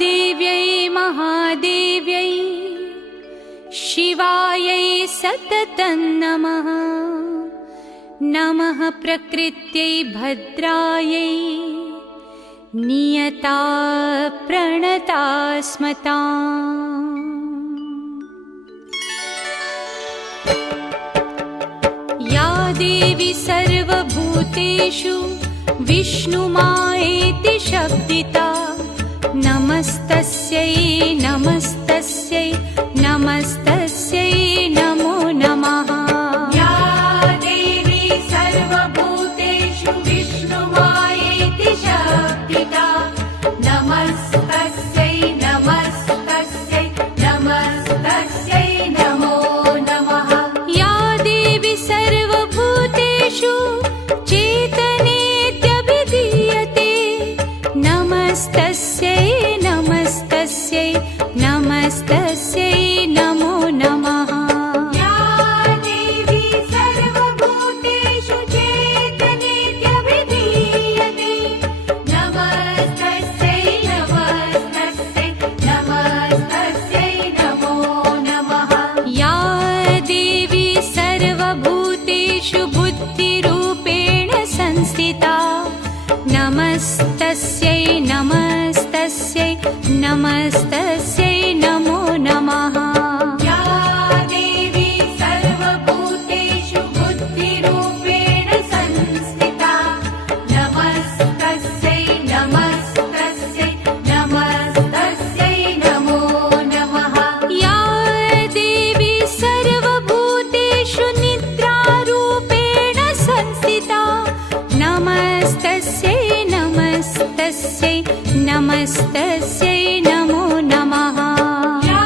देव्यै महादेव्यै शिवायै सततं नमः। नमः प्रकृत्यै भद्रायै नियता प्रणता स्मताम्। या देवी सर्वभूतेषु विष्णुमायेति शब्दिता नमस्तस्यै नमस्तस्यै नमस्तस्यै नमो नमः। या देवी सर्वभूतेषु विष्णुमायेति शब्दिता नमस्तस्यै नमस्तस्यै नमस्तस्यै नमो नमः। या देवी सर्वभूतेषु चेतनेत्यभिधीयते नमस्तस्यै नमस्तस्यै नमस्तस्यै नमो नमः। या देवी सर्वभूतेषु चेतनेत्यभिधीयते नमस्तस्यै नमस्तस्यै नमस्तस्यै नमो नमः। या देवी सर्वभूतेषु बुद्धिरूपेण संस्थिता नमस्तस्यै नमस्तस्यै नमस्तस्यै नमो नमः। या देवी सर्वभूतेषु बुद्धिरूपेण संस्थिता नमस्तस्यै नमस्तस्यै नमस्तस्यै नमो नमः। या देवी सर्वभूतेषु निद्रारूपेण संस्थिता नमस्तस्यै नमस्तस्यै नमस्तस्यै नमो नमः। या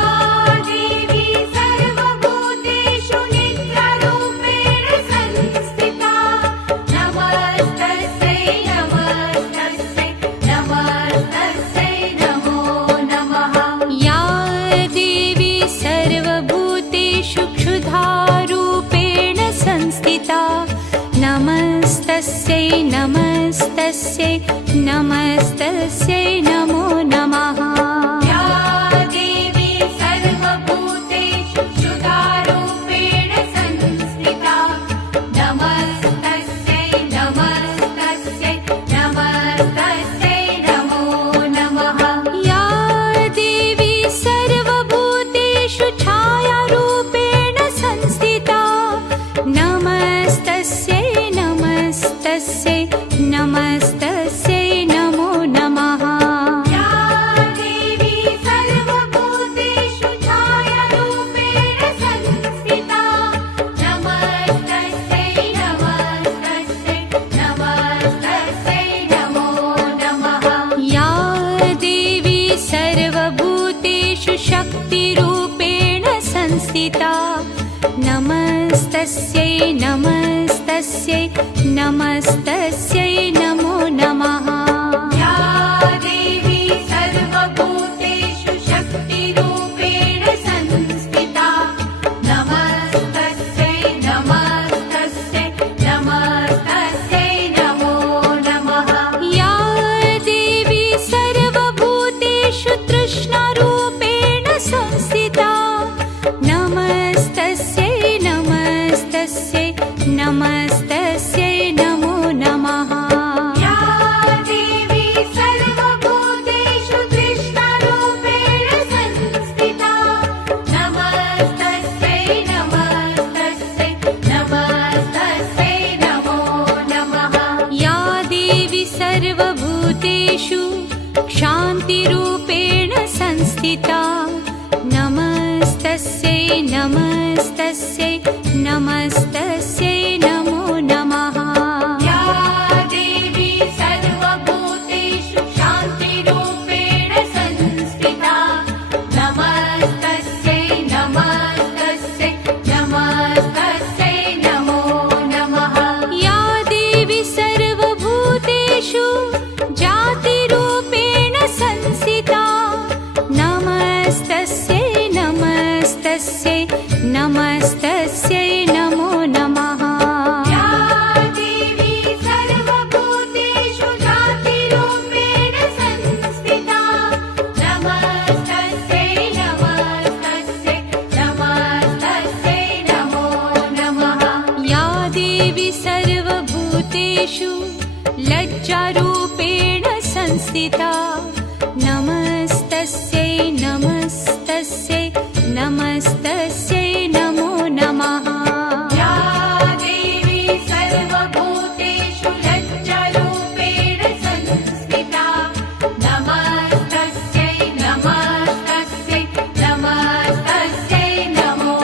देवी सर्वभूतेषु निद्रारूपेण संस्थिता नमस्तस्यै नमस्तस्यै नमस्तस्यै नमो नमः। या देवी सर्वभूतेषु क्षुधारूपेण संस्थिता नमस्तस्यै नमस्तस्यै नमस्तस्यै नमो नमः। या देवी सर्वभूतेषु क्षुधारूपेण संस्थिता नमस्तस्यै नमस्तस्यै नमस्तस्यै नमो नमः। या देवी सर्वभूतेषु छायारूपेण संस्थिता नमस्तस्यै नमस्तस्यै नमस्तस्यै नमो नमः। या देवी सर्वभूतेषु छायारूपेण संस्थिता नमस्तस्यै नमस्तस्यै नमस्तस्यै नमो नमः। या देवी सर्वभूतेषु शक्तिरूपेण संस्थिता नमस्तस्यै नमस्तस्यै नमस्तस्यै नमो नमः। या देवी सर्वभूतेषु शक्तिरूपेण संस्थिता नमस्तस्यै नमस्तस्यै नमस्तस्यै नमो नमः। या देवी सर्वभूतेषु तृष्णारूपेण संस्थिता नमस्तस्यै नमस्तस्यै नमस्तस्यै नमो नमः। या देवी सर्वभूतेषु तृष्णारूपेण संस्थिता नमस्तस्यै नमस्तस्यै नमस्तस्यै नमो नमः। या देवी सर्वभूतेषु क्षान्तिरूपेण संस्थिता नमस्तस्यै नमस्तस्यै नमस्तस्यै नमो नमः। या देवी सर्वभूतेषु शान्तिरूपेण संस्थिता नमस्तस्यै नमस्तस्यै नमस्तस्यै नमो नमः। या देवी सर्वभूतेषु जातिरूपेण संस्थिता नमस्तस्यै नमस्तस्यै नमस्तस्यै नमो नमः। लज्जारूपेण संस्थिता नमस्तस्यै नमस्तस्यै नमस्तस्यै नमो नमः या देवी सर्वभूतेषु लज्जारूपेण संस्थिता नमस्तस्यै नमस्तस्यै नमस्तस्यै नमो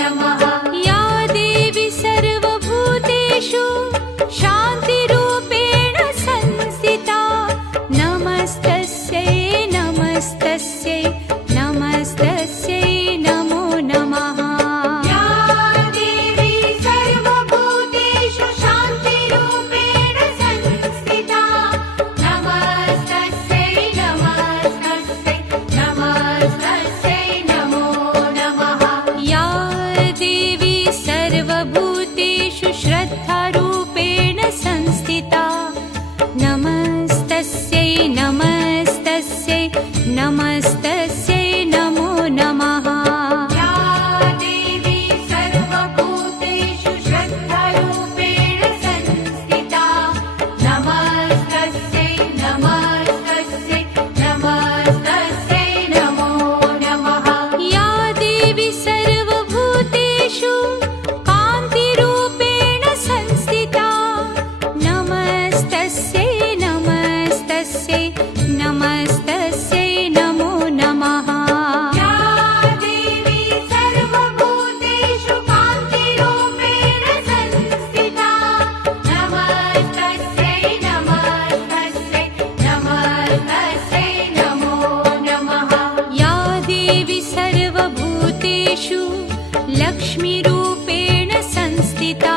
नमः या देवी सर्वभूतेषु शान्तिरूपेण संस्थिता नमस्तस्यै नमस्तस्यै नमस्तस्यै नमो नमः या देवी सर्वभूतेषु शान्तिरूपेण संस्थिता नमस्तस्यै नमस्तस्यै नमस्तस्यै नमो नमः या देवी सर्वभूतेषु श्रद्धारूपेण संस्थिता नमस्तस्यै नमस्तस्यै नमस्तस्यै नमो नमः या देवी सर्वभूतेषु श्रद्धारूपेण संस्थिता नमस्तस्यै नमस्तस्यै नमस्तस्यै नमो नमः या देवी सर्वभूतेषु कान्तिरूपेण संस्थिता नमस्तस्यै नमस्तस्यै नमस्तस्यै नमो नमः या देवी सर्वभूतेषु कान्तिरूपेण संस्थिता नमस्तस्यै नमस्तस्यै नमस्तस्यै नमो नमः या देवी सर्वभूतेषु लक्ष्मीरूपेण संस्थिता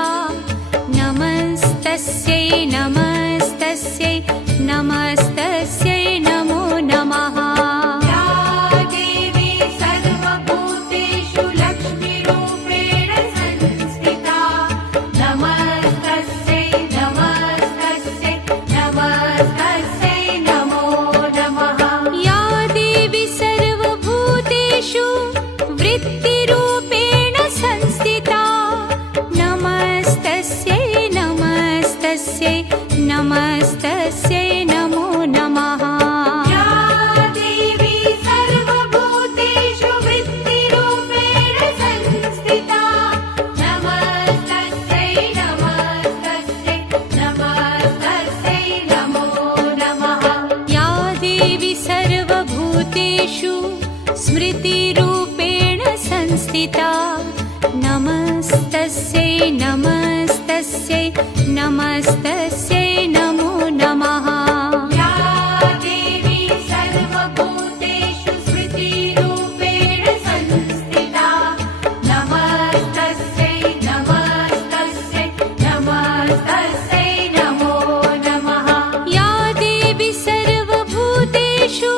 नमस्तस्यै नमस्तस्यै नमस्तस्यै नमो नमः या देवी सर्वभूतेषु लक्ष्मीरूपेण संस्थिता नमस्तस्यै नमस्तस्यै नमस्तस्यै नमो नमः या देवी सर्वभूतेषु वृत्तिरूपेण संस्थिता नमस्तस्यै नमस्तस्यै नमस्तस्यै नमो नमः या देवी सर्वभूतेषु वृत्तिरूपेण संस्थिता नमस्तस्यै नमस्तस्यै नमस्तस्यै नमो नमः या देवी सर्वभूतेषु स्मृतिरूपेण संस्थिता नमस्तस्यै नमस्तस्यै नमस्तस्यै नमो नमः या देवी सर्वभूतेषु स्मृतिरूपेण संस्थिता नमस्तस्यै नमस्तस्यै नमस्तस्यै नमो नमः या देवी सर्वभूतेषु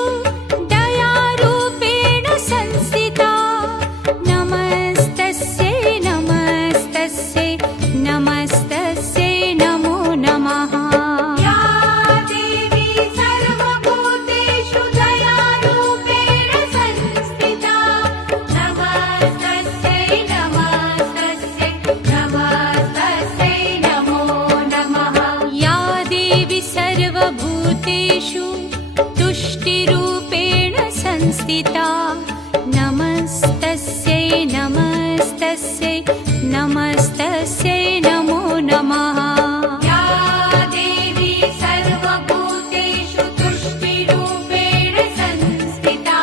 दयारूपेण संस्थिता नमस्तस्यै नमस्तस्यै नमस्तस्यै नमो नमः या देवी सर्वभूतेषु दयारूपेण संस्थिता नमस्तस्यै नमस्तस्यै नमस्तस्यै नमो नमः या देवी सर्वभूतेषु तुष्टिरूपेण संस्थिता नमस्तस्यै नमस्तस्यै नमस्तस्यै नमो नमः या देवी सर्वभूतेषु तुष्टिरूपेण संस्थिता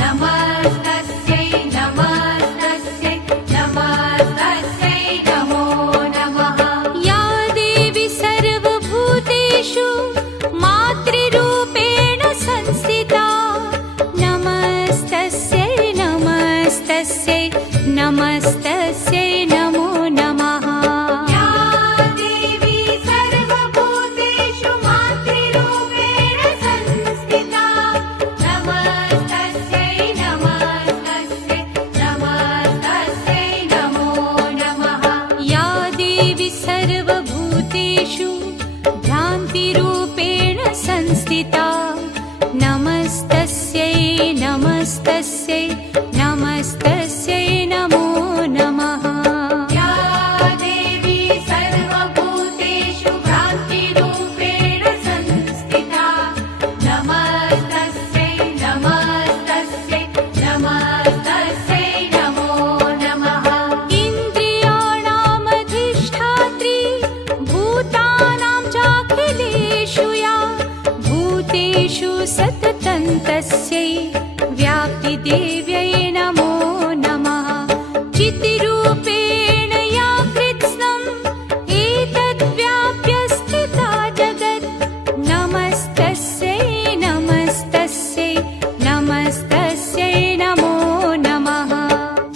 नमस्तस्यै नमस्तस्यै नमस्तस्यै नमो नमः या देवी सर्वभूतेषु मातृरूपेण संस्थिता नमस्तस्यै नमस्तस्यै नमस्तस्यै नमो नमः या देवी सर्वभूतेषु मातृरूपेण संस्थिता नमस्तस्यै नमस्तस्यै नमस्तस्यै नमो नमः या देवी सर्वभूतेषु भ्रान्तिरूपेण संस्थिता नमस्तस्यै नमस्तस्यै नमस्तस्यै नमो नमः या देवी सर्वभूतेषु भ्रान्तिरूपेण सततं